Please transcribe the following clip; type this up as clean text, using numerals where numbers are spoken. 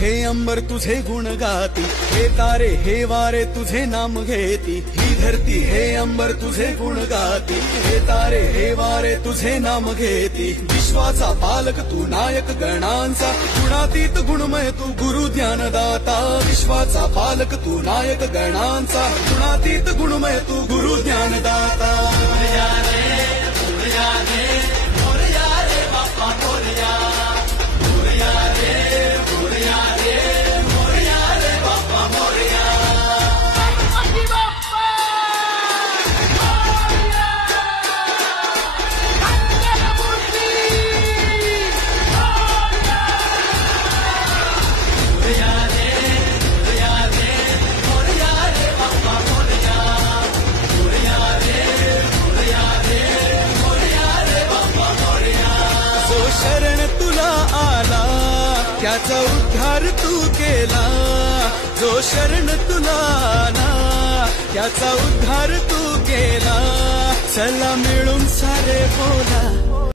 हे अंबर तुझे गुण गाती, हे तारे हे वारे तुझे नाम घेती। ही धरती हे अंबर तुझे गुण गाती, हे तारे हे वारे तुझे नाम घेती। विश्वाचा पालक तू नायक गणांचा, गुणातीत गुणमय तू गुरु ज्ञानदाता। विश्वाचा पालक तू नायक गणांचा, गुणातीत गुणमय तू गुरु ज्ञानदाता। शरण तुला आला त्याचा उद्धार तू केला, जो शरण तुला आला त्याचा उद्धार तू केला। चला मिळून सारे बोला